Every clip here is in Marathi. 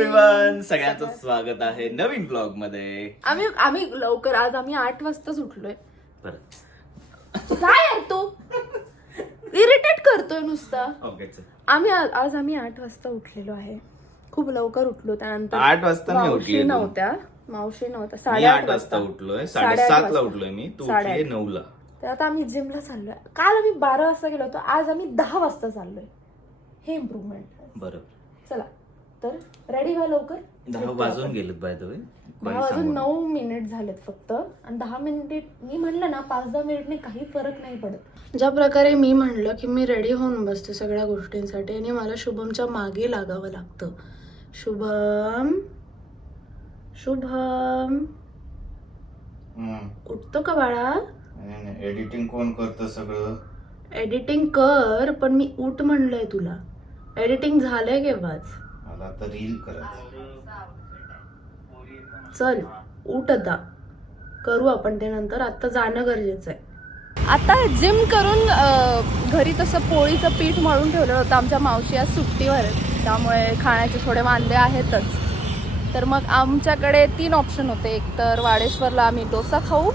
एव्हरीवन, सगळ्यांचं स्वागत आहे नवीन ब्लॉग मध्ये. आम्ही लवकर आज आम्ही 8 वाजताच उठलोय. परत काय यार तू इरिटेट करतोय नुसता. ओके, आज आम्ही 8 वाजता उठलेलो आहे. खूप लवकर उठलो. त्यानंतर 8 वाजता मी उठली. मावशी नव्हत्या. 8:30 वाजता उठलोय. 7:30 ला उठलोय मी. तू उठली 9 ला. तर आता आम्ही जिमला चाललोय. काल आम्ही 12 वाजता गेलो होतो. आज आम्ही 10 वाजता चाललोय. हे इम्प्रूव्हमेंट. बरोबर. चला तर रेडी व्हा लवकर. 10 वाजून गेलेत बाय द वे. 10 वाजून 9 मिनिट झालेत फक्त. आणि 10 मिनिट मी म्हणलं ना 5-10 मिनिटने काही फरक नाही पडत. ज्या प्रकारे मी म्हणलं की मी रेडी होऊन बसते सगळ्या गोष्टींसाठी आणि मला शुभमच्या मागे लागावं लागतं. शुभम उठतो का बाळा? एडिटिंग कोण करतं सगळं? एडिटिंग कर, पण मी उठ म्हणलंय तुला. एडिटिंग झालंय केव्हाच. मला आता रील करायचं. चल उठ आता, करू आपण ते नंतर. आता जाणं गरजेचं आहे. आता जिम करून घरी तसं पोळीचं पीठ मळून ठेवलं होतं. आमच्या मावशी आज सुट्टीवर आहेत, त्यामुळे खाण्याचे थोडे वांदे आहेतच. तर मग आमच्याकडे 3 ऑप्शन होते. एक तर वाडेश्वरला आम्ही डोसा खाऊ,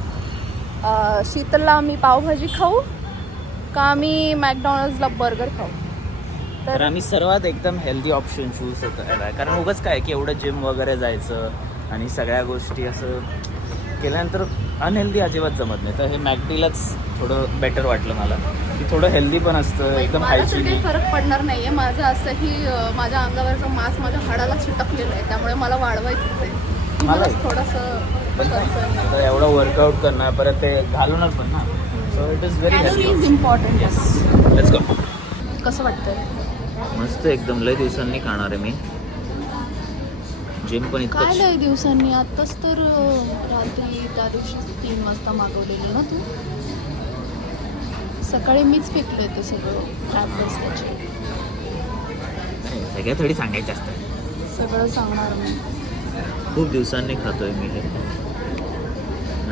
शीतलला आम्ही पावभाजी खाऊ, का आम्ही मॅकडॉनल्ड्सला बर्गर खाऊ. तर आम्ही सर्वात एकदम हेल्दी ऑप्शन चूज केला आहे. कारण उगाच काय की एवढं जिम वगैरे जायचं आणि सगळ्या गोष्टी असं केल्यानंतर अनहेल्दी अजिबात जमत नाही. तर हे मॅकडीलाच थोडं बेटर वाटलं मला, की थोडं हेल्दी पण असतं, एकदम हायजीनिक. काही फरक पडणार नाहीये. माझं असंही माझ्या अंगावरचं मांस माझ्या हाडाला चिटकलेलं आहे, त्यामुळे मला वाढवायचंच आहे. मला थोडंसं तर एवढं वर्कआउट करणार, परत ते घालूनच पण ना. So it is very healthy. Important. Yes, let's go. कसं वाटतंय? मस्त एकदम. लय दिवसांनी खाणार आहे मी. जिम पण काय इतकं लय दिवसांनी? आत्ताच तर रात्री त्या दिवशी 3 वाजता मागवलेली ना तू. सकाळी मीच फेकले ते सगळं त्याचे. सगळ्या थोडी सांगायचे असतात. सगळं सांगणार मी. खूप दिवसांनी खातोय मी हे.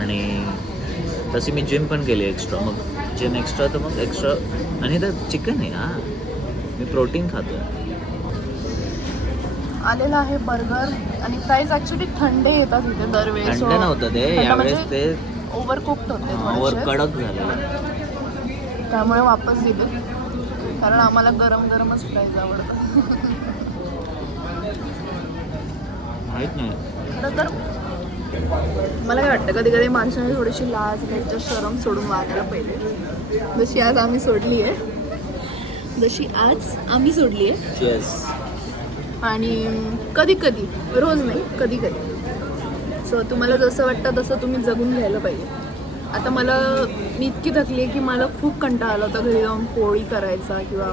आणि तशी मी जिम पण केली एक्स्ट्रा. मग जिम एक्स्ट्रा तर मग एक्स्ट्रा. आणि तर चिकन आहे हा. मी प्रोटीन खातोय. आलेला आहे बर्गर आणि फ्राईज. ऍक्च्युली थंडे येतात इथे दरवेळेस. थंड नव्हतं ते यावेळेस, ते ओव्हर कुक्ड होते, ओव्हर कडक झालं. त्यामुळे वापस दिले, कारण आम्हाला गरम गरमच फ्राईज आवडतं. माहित नाही खरं तर मला काय वाटतं, कधी कधी माणसाने थोडीशी लाज लज्जा शरम सोडून वागायला पाहिजे. जशी आज आम्ही सोडली आहे. चीअर्स. आणि कधी कधी, रोज नाही, कधी कधी. सो तुम्हाला जसं वाटतं तसं तुम्ही जगून घ्यायला पाहिजे. आता मी इतकी थकली आहे की मला खूप कंटाळा आला होता घरी जाऊन पोळी करायचा किंवा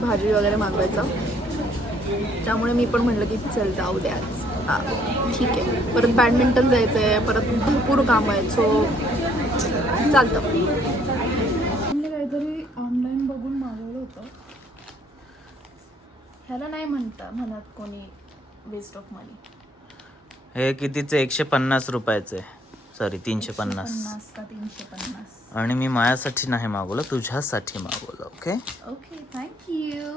भाजी वगैरे मागवायचा. त्यामुळे मी पण म्हटलं की चल जाऊ द्या आज. हां ठीक आहे. परत बॅडमिंटन जायचं आहे, परत भरपूर कामं आहेत. सो चालतं. काहीतरी ऑनलाईन बघून मागवलं होतं. ह्याला नाही म्हणत कोणी वेस्ट ऑफ मनी. हे कितीचे? 150 रुपयाचे. सॉरी 350. 350. आणि मी माझ्यासाठी नाही मागवलं, तुझ्यासाठी मागवलं. Okay okay, thank you.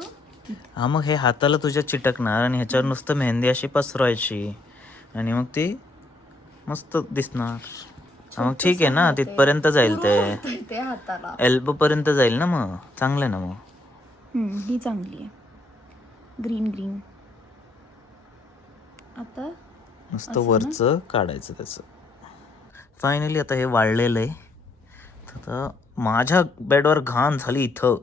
हा, मग हे हाताला तुझ्या चिटकणार आणि ह्याच्यावर नुसतं मेहंदी अशी पसरवायची आणि मग ती मस्त दिसणार. हा, मग ठीक आहे ना, तिथपर्यंत जाईल ते हाताला. एल्बो पर्यंत जाईल ना. मग चांगलं आहे ना. मग ही चांगली आहे. ग्रीन. आता नुसतं वरचं काढायचं त्याचं. फायनली आता हे वाळलेलं आहे. आता माझ्या बेडवर घाण झाली इथं.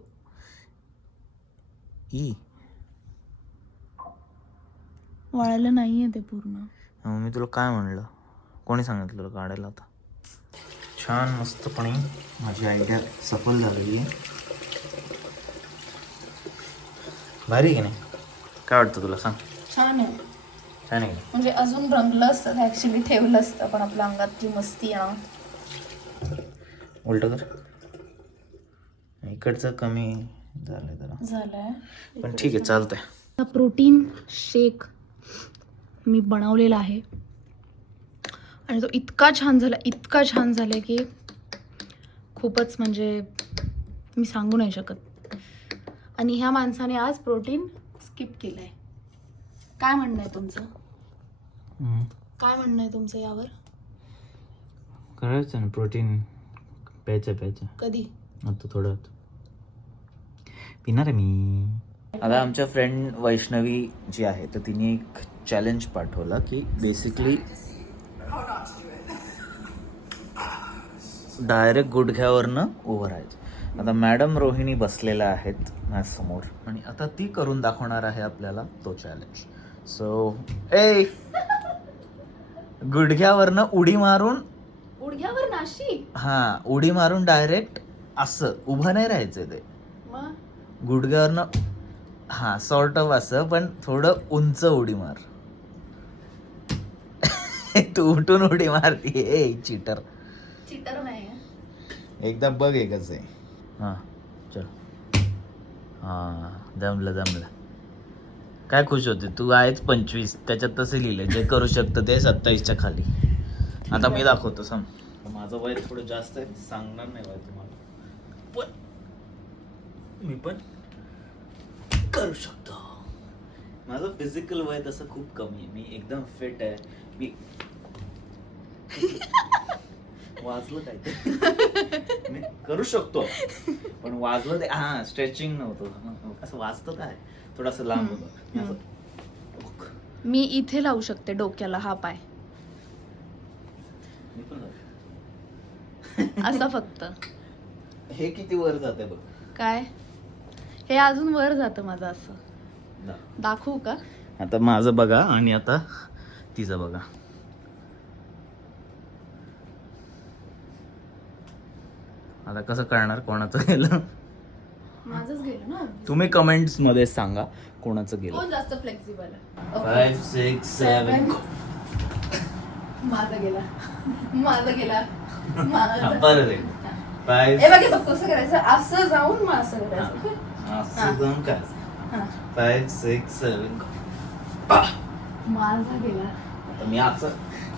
वाळायला नाहीये ते पूर्ण. मी तुला काय म्हणलं? कोणी सांगितलं तुला काढायला? आता छान मस्तपणे माझी आयडिया सफल झालेली आहे. भारी की नाही? काय वाटतं तुला? सांग. छान आहे. छान आहे. म्हणजे अजून रंगलं असतं, ऍक्च्युली ठेवलं असतं, पण आपल्या अंगात जी मस्ती आहे ना. उलट कर. इकडचं कमी झालंय, पण ठीक आहे, चालतंय. प्रोटीन शेक मी बनवलेला आहे आणि तो इतका छान झाला की खूपच, म्हणजे मी सांगू नाही शकत. आणि ह्या माणसाने आज प्रोटीन स्किप केलंय. काय म्हणणं आहे तुमचं? काय म्हणणं आहे तुमचं यावर? करायचं ना, प्रोटीन प्यायचं कधी? आता थोडं पिणार आहे मी. आता आमच्या फ्रेंड वैष्णवी जी आहे तर तिने एक चॅलेंज पाठवला की बेसिकली डायरेक्ट गुडघ्यावरनं उभं राहायचं. आता मॅडम रोहिणी बसलेल्या आहेत माझ्यासमोर आणि आता ती करून दाखवणार आहे आपल्याला तो चॅलेंज. सो गुडघ्यावरनं उडी मारून, गुडघ्यावर नाशी? हा, उडी मारून डायरेक्ट असं उभं नाही राहायचं, ते मग गुडघ्यावरनं, हा, सॉर्ट ऑफ असं, पण थोडं उंच उडी मार. तू उठून उडी मारती चीटर. चिटर नाही. एकदा बघ एकच आहे. हा चल. हा, जमलं. काय खुश होते तू? आहेच 25, त्याच्यात तसे लिहिले जे करू शकतं ते 27च्या खाली. आता मी दाखवतो सांग. माझं वय थोडं जास्त आहे, सांगणार नाही वय तुम्हाला, पण मी पण करू शकतो. माझं फिजिकल वय तसं खूप कमी आहे, मी एकदम फिट आहे. मी वाजलं काय ते मी करू शकतो, पण वाजलं ते, हा, स्ट्रेचिंग नव्हतं, असं वाजतं काय थोडंसं लांब होतं. मी इथे लावू शकते डोक्याला हा पाय, मी पण असा फक्त. हे किती वर जाते बघ. काय हे अजून वर जातं माझं असं. दाखवू का? आता माझं बघा आणि आता तिचं बघा. आता कसं कळणार कोणाचं गेलं? माझंच गेलं ना. तुम्ही कमेंट्स मध्ये सांगा कोणाचं गेलं. कोण जास्त फ्लेक्सिबल आहे? 5 6 7 माझा गेला. परत एक 5 हे बघ कसं करायचं, असं जाऊन मग असं करायचं. असं जाऊन काय, 5 6 7. माझा गेला. आता मी असं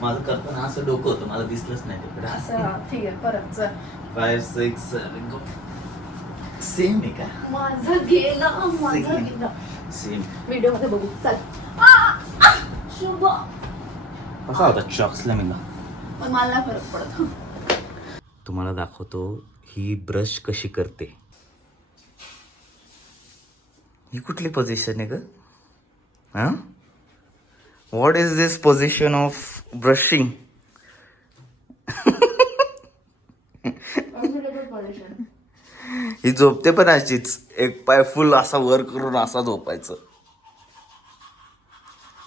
माझं करताना असं डोकं होतं, मला दिसलंच नाही तिकडे. असं ठीक आहे, परत चल. 5 6 7 सेम आहे का? माझा गेला. सेम. व्हिडिओ मध्ये बघू चल. शुभ. कसा होता चॉक्सला मी? पण मला नाही फरक पडतो. तुम्हाला दाखवतो ही ब्रश कशी करते. ही कुठली पोझिशन आहे ग? हा, what is this position of brushing? ही झोपते पण अशीच, एक पाय फुल असा वर करून असा झोपायचं.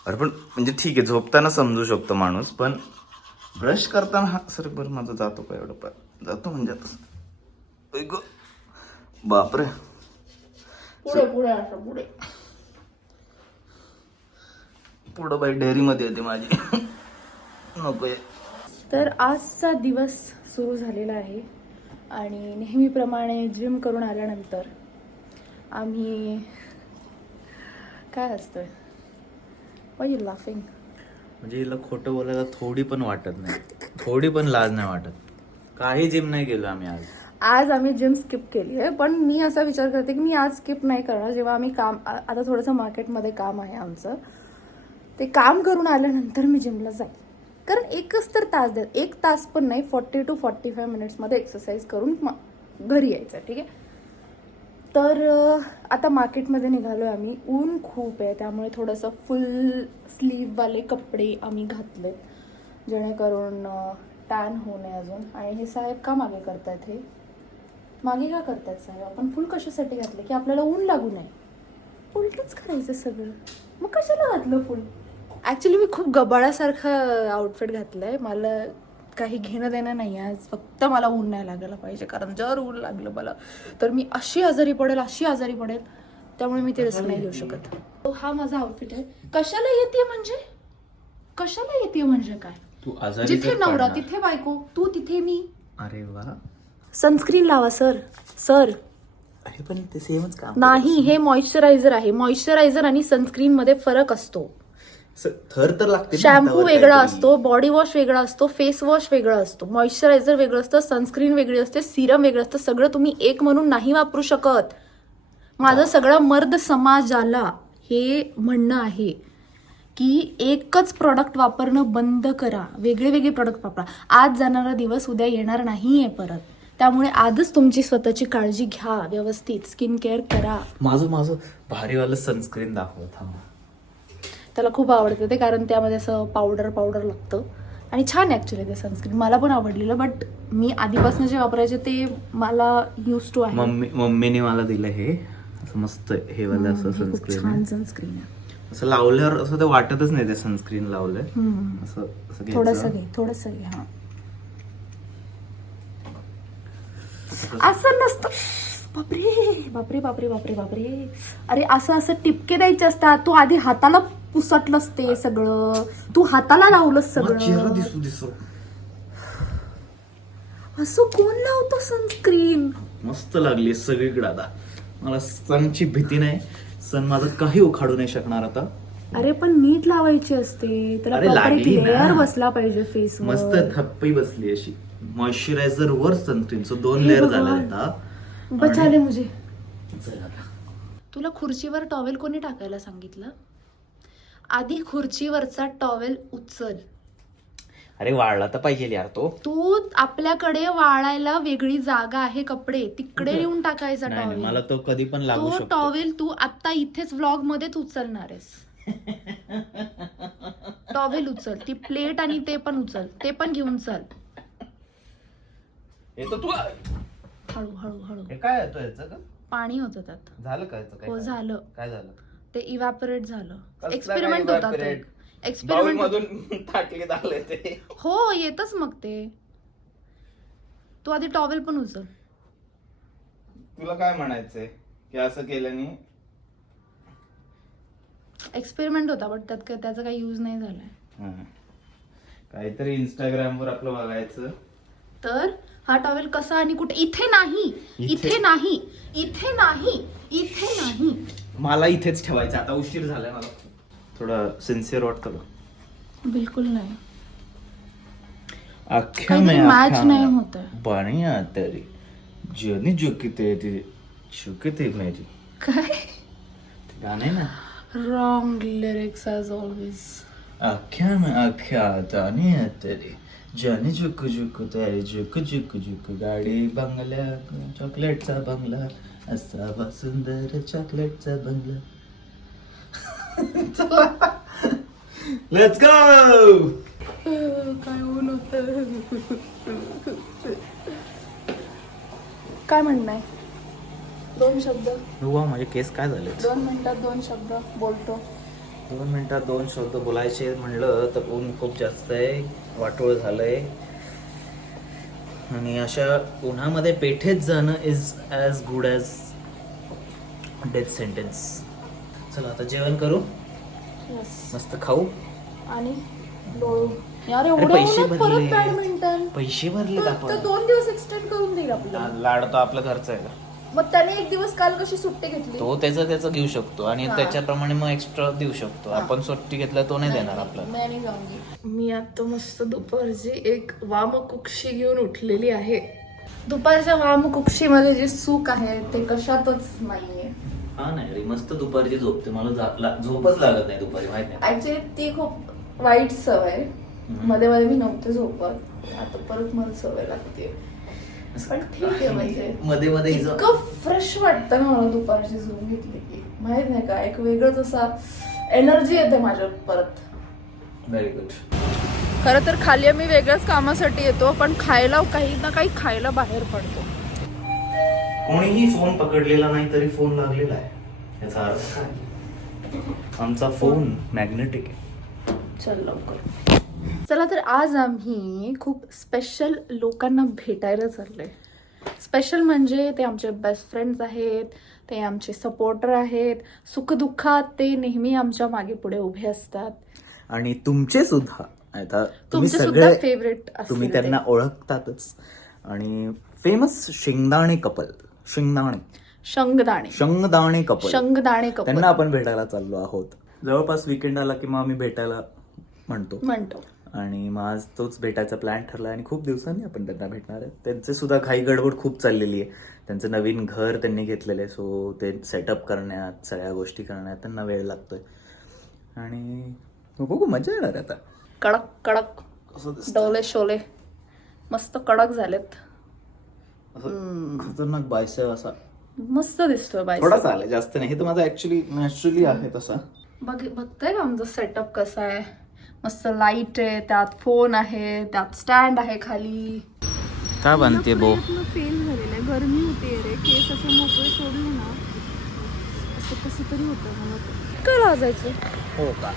अरे पण म्हणजे ठीक आहे, झोपताना समजू शकतो माणूस, पण ब्रश करताना हा सर बरं माझं जातो का एवढं पाय? जातो म्हणजे आता बापरे. पुढं बाई डेअरी मध्ये येते माझी. नको. तर आजचा दिवस सुरू झालेला आहे आणि नेहमीप्रमाणे जिम करून आल्यानंतर आम्ही काय असतंय, वाय यू लाफिंग? म्हणजे हिला खोटं बोलायला थोडी पण वाटत नाही, थोडी पण लाज नाही वाटत. काही जिम नाही केलं आम्ही आज आम्ही जिम स्किप केली आहे, पण मी असा विचार करते की मी आज स्किप नाही करणार. जेव्हा आम्ही काम, आता थोडंसं मार्केटमध्ये काम आहे आमचं, ते काम करून आल्यानंतर मी जिमला जाईल. कारण एकच तर तास द्या, 1 तास पण नाही, 40 to 45 मिनिट्समध्ये एक्सरसाइज करून घरी यायचं. ठीक आहे. तर आता मार्केटमध्ये निघालो आहे आम्ही. ऊन खूप आहे, त्यामुळे थोडंसं फुल स्लीववाले कपडे आम्ही घातलेत, जेणेकरून टॅन होऊ नये अजून. आणि हे साहेब का मागे करतायत? हे मागे का करतायत साहेब? आपण फुल कशासाठी घातले? की आपल्याला ऊन लागू नये. उलटच करायचं सगळं, मग कशाला घातलं फुल? ॲक्च्युली मी खूप गबाळासारखं आउटफिट घातलं आहे. मला काही घेणं देणं नाही आज, फक्त मला ऊन नाही लागायला पाहिजे. कारण जर ऊन लागलं मला तर मी अशी आजारी पडेल, त्यामुळे मी ते रिस्क नाही घेऊ शकत. हा माझा आउटफिट आहे. कशाला येते म्हणजे काय? तू आजारी जिथे नवरा तिथे बायको, तू तिथे मी. अरे वा. सनस्क्रीन लावा सर. अरे पण ते सेमच काम नाही, हे मॉइश्चरायझर आहे. मॉइश्चरायझर आणि सनस्क्रीन मध्ये फरक असतो. थर तर लागते. शॅम्पू वेगळा असतो, बॉडी वॉश वेगळा असतो, फेस वॉश वेगळा असतो, मॉइश्चरायझर वेगळं असतं, सनस्क्रीन वेगळी असते, सिरम वेगळं असतं. सगळं तुम्ही एक म्हणून नाही वापरू शकत. माझं सगळं मर्द समाजाला हे म्हणणं आहे. की एकच प्रोडक्ट वापरणं बंद करा, वेगळे वेगळे प्रोडक्ट वापरा. आज जाणारा दिवस उद्या येणार नाही आहे परत. त्यामुळे आजच तुमची स्वतःची काळजी घ्या, व्यवस्थित स्किन केअर करा. माझं भारीवालं सनस्क्रीन दाखवत थांबा. त्याला खूप आवडतं ते, कारण त्यामध्ये असं पावडर लागतं आणि छान आहे ॲक्च्युली ते सनस्क्रीन. मला पण आवडलेलं, बट मी आधीपासून जे वापरायचे ते मला यूज टू आहे. मम्मीने मला दिलं हे असं मस्त हे वालं असं हे खूप सनस्क्रीन छान सनस्क्रीन आहे. असं लावल्यावर असं ते वाटतच नाही ते सनस्क्रीन लावलंय. असं असं घ्यायचं. थोडंसं घे. हा, असं नसतं. बापरे. अरे असं टिपके द्यायचे असतात. तू आधी हाताला पुसटलंस ते सगळं, तू हाताला लावलंस चेहरा सगळं. दिसू असं कोण लावतं सनस्क्रीन? मस्त लागली सगळीकडे. आता मला सनची भीती नाही. सन माझं काही उखाडू नाही शकणार आता. अरे पण नीट लावायची असते, त्याला अरे प्रॉपर एक लागली ना. लेअर बसला पाहिजे फेस मस्त थप्पी बसली अशी. मॉइश्चरायझर वर सनस्क्रीनचं 2 लेअर झाले आता. बचाले मुझे. चला आता. तुला खुर्चीवर टॉवेल कोणी टाकायला सांगितलं? आधी खुर्चीवरचा टॉवेल उचल. अरे वाळला तर पाहिजे यार तो. तू आपल्याकडे वाळायला वेगळी जागा आहे, कपडे तिकडे नेऊन टाकायचा नाही टॉवेल. मला तो कधी पण लागू तो शकतो. टॉवेल तू आता इथेच व्लॉग मध्येच उचलणार आहेस. टॉवेल उचल, ती प्लेट आणि ते पण उचल, ते पण घेऊन चल. येतो तू. हळू. हे काय येतो याचं का? पाणी होतं त्यात. झालं काय याचं? हो झालं. काय झालं? ते इव्हॅपोरेट झालं. कसलं एक्सपेरिमेंट काय होता ते. evaporate? Bowl experiment. मधून ताटलीत आलंय ते. हो येतच मग ते. तू आधी टॉवेल पण उचल. तुला काय म्हणायचंय की असं केल्याने? एक्सपेरिमेंट होता, बट त्यात काय त्याचा काही यूज नाही झालाय. काहीतरी इंस्टाग्राम वर आपलं बघायचं. तर हा टॉवेल कसा आणि कुठे? इथे नाही, इथे नाही, इथे नाही, इथे नाही. मला इथेच ठेवायचं. आता उशीर झालाय. मला थोडं सिन्सिअर वाटतं का? बिलकुल नाही. आख्या काहीतरी में match आख्या नाही में होतंय. बढ़िया तेरी जर्नी झुकते मेरी. काय? ते गाणं आहे ना. Wrong lyrics as always. आख्या में आख्या जाने है तेरी जाने झुक झुक तेरी झुक झुक झुक गाडी बंगल्या चॉकलेटचा बंगला असावा सुंदर चॉकलेटचा बंगला. Let's go. काय ऊन होत. काय म्हणणं आहे? 2 शब्द. वा माझे केस काय झाले? 2 मिनिटात 2 शब्द बोलतो. 2 मिनिटात 2 शब्द बोलायचे म्हणलं तर ऊन खूप जास्त आहे. वाटोळ झालंय आणि अशा उन्हामध्ये पेठेत जाणं is as good as death sentence. चला आता जेवण करू, यस. मस्त खाऊ आणि लोळू. यार अरे एवढ्या पैसे उन्हात परत भरले. बॅडमिंटन. पैसे भरले तर आपण. 2 दिवस एक्सटेंड करून देईल आपल्याला. लाड तो आपला घरचा आहे का? मग त्याने 1 दिवस काल कशी सुट्टी घेतली? तो त्याचं घेऊ शकतो आणि हा. त्याच्याप्रमाणे मग एक्स्ट्रा देऊ शकतो. आपण सुट्टी घेतला तो नाही देणार आपल्याला. नाही जाऊंगी. मी आता मस्त दुपारची एक वामकुक्षी घेऊन उठलेली आहे. दुपारच्या वामकुक्षीमध्ये जे सुख आहे ते कशातच नाहीये. हा नाही रे, मस्त दुपारची झोपते. मला झोपच लागत नाही दुपारी, माहित नाही. ऍक्च्युली ती खूप वाईट सवय. मध्ये मध्ये मी नव्हते झोपत, आता परत मला सवय लागते. पण ठीक आहे, म्हणजे मध्ये मध्ये इतकं फ्रेश वाटतं ना मला दुपारची झोप घेतली की, माहित नाही का, एक वेगळंच असा एनर्जी येते माझ्या परत. Very good. खरं तर खाली आम्ही वेगळ्याच कामासाठी येतो, पण खायला काही ना काही खायला बाहेर पडतो. कोणीही फोन पकडलेला नाही तरी फोन लागलेला आहे. याचा अर्थ काय? आमचा फोन मॅग्नेटिक आहे. चल लवकर. चला तर आज आम्ही खूप स्पेशल लोकांना भेटायला चाललोय. स्पेशल म्हणजे ते आमचे बेस्ट फ्रेंड्स आहेत, ते आमचे सपोर्टर आहेत. सुखदुःखात ते नेहमी आमच्या मागे पुढे उभे असतात. आणि तुमचे सुद्धा आता तुमचे सुद्धा फेवरेट तुम्ही त्यांना ओळखतातच. आणि फेमस शेंगदाणे कपल, शेंगदाणे कपल त्यांना आपण भेटायला चाललो आहोत. जवळपास वीकेंड आला की मग आम्ही भेटायला म्हणतो. आणि मग आज तोच भेटायचा प्लॅन ठरला आणि खूप दिवसांनी आपण त्यांना भेटणार आहे. त्यांचे सुद्धा घाई गडबड खूप चाललेली आहे. त्यांचं नवीन घर त्यांनी घेतलेलं आहे, सो ते सेटअप करण्यात, सगळ्या गोष्टी करण्यात त्यांना वेळ लागतोय. आणि बघू मजा येणार आता. कडक कडक असं दिसतं. डोले शोले मस्त कडक झालेत. असं खतरनाक बायसेप असा मस्त दिसतोय बाई. थोडासा आलाय, जास्त नाही. हे तर माझा ऍक्च्युली नॅचरली आहे तसा. बघताय का आमचा सेटअप कसा आहे. मस्त लाईट आहे, त्यात फोन आहे, त्यात स्टँड आहे खाली. काय बनते बो? फेल झालेला आहे. गरमी होते रे, केस असे मोकळे सोडले ना असं कसं तरी होतं मला. काय लाजायचं? हो का?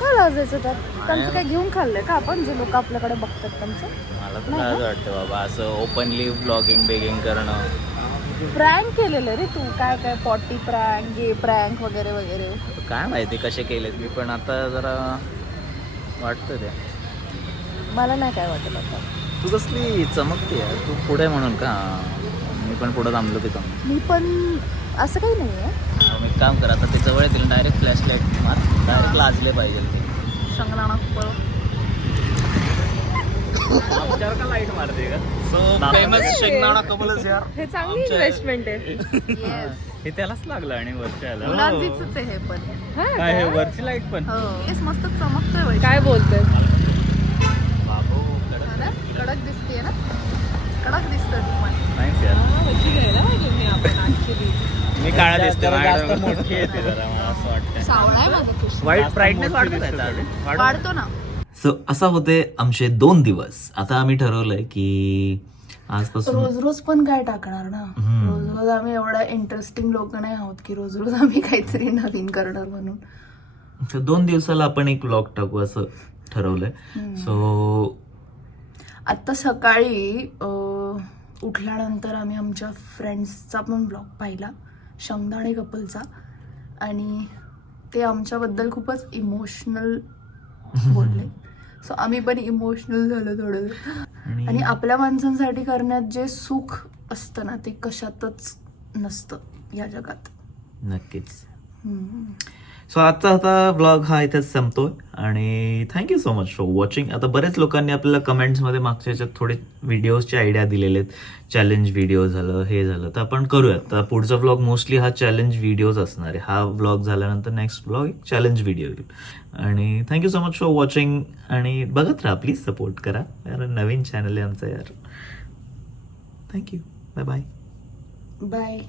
काय लाजायचं त्यात? त्यांचं काय घेऊन खाल्लंय का आपण, जे लोक आपल्याकडे बघतात त्यांचं? मला तर काय वाटतं बाबा, असं ओपनली ब्लॉगिंग बेगिंग करणं. प्रँक केलेलं रे तू, काय काय पॉटी प्रँक, गे प्रँक वगैरे वगैरे. आता काय माहिती कसे केलेत मी, पण आता जरा वाटतं ते. मला नाही काय वाटत आता. तू कसली चमकते यार, तू पुढे म्हणून का? मी पण पुढे थांबलो की थांब. मी पण असं काही नाही आहे. मी एक काम कर, आता ते जवळ येतील डायरेक्ट फ्लॅश लाईट मार, डायरेक्ट लाजले पाहिजे ते. संगणा आमच्यावर का लाईट मारते का? सो फेमस शेंगदाणा कबूलच यार. हे चांगली इन्व्हेस्टमेंट आहे. हे त्यालाच लागलं आणि वरच्याला. मुलांचीच आहे हे पण. काय हे वरची लाईट पण? हो, केस मस्त चमकतोय. काय बोलतोय? बाबू कडक दिसते ना, कडक दिसतोय तू पण. नाही यार, मी काळा दिसतो, जास्त मोठी येते जरा, मला असं वाटतं. सावळा आहे माझं केस. वाईट ब्राईटनेस वाढतो ना. सो असा होते आमचे 2 दिवस. आता आम्ही ठरवलंय की आजपासून रोज रोज पण काय टाकणार ना. रोज रोज आम्ही एवढा इंटरेस्टिंग लोक नाही आहोत की रोज रोज आम्ही काहीतरी नवीन करणार म्हणून. 2 दिवसाला आपण एक व्लॉग टाकू असं ठरवलंय. सो आत्ता सकाळी उठल्यानंतर आम्ही आमच्या फ्रेंड्सचा पण ब्लॉग पाहिला, शेंगदाणे कपलचा, आणि ते आमच्याबद्दल खूपच इमोशनल बोलले. सो आम्ही पण इमोशनल झालो थोडं. आणि आपल्या माणसांसाठी करण्यात जे सुख असतं ना, ते कशातच नसतं या जगात. नक्कीच. सो आजचा आता व्लॉग हा इथेच संपतोय आणि thank you so much for watching. आता बरेच लोकांनी आपल्याला कमेंट्समध्ये मागच्या याच्यात थोडे व्हिडिओजचे आयडिया दिलेले आहेत. चॅलेंज व्हिडिओ झालं, हे झालं, तर आपण करूयात. तर पुढचा व्लॉग मोस्टली हा चॅलेंज व्हिडिओज असणार आहे. हा व्लॉग झाल्यानंतर नेक्स्ट व्लॉग एक चॅलेंज व्हिडिओ येईल. आणि thank you so much for watching. आणि बघत राहा, प्लीज सपोर्ट करा यार. नवीन चॅनल आहे आमचं यार. थँक्यू. Bye bye. बाय.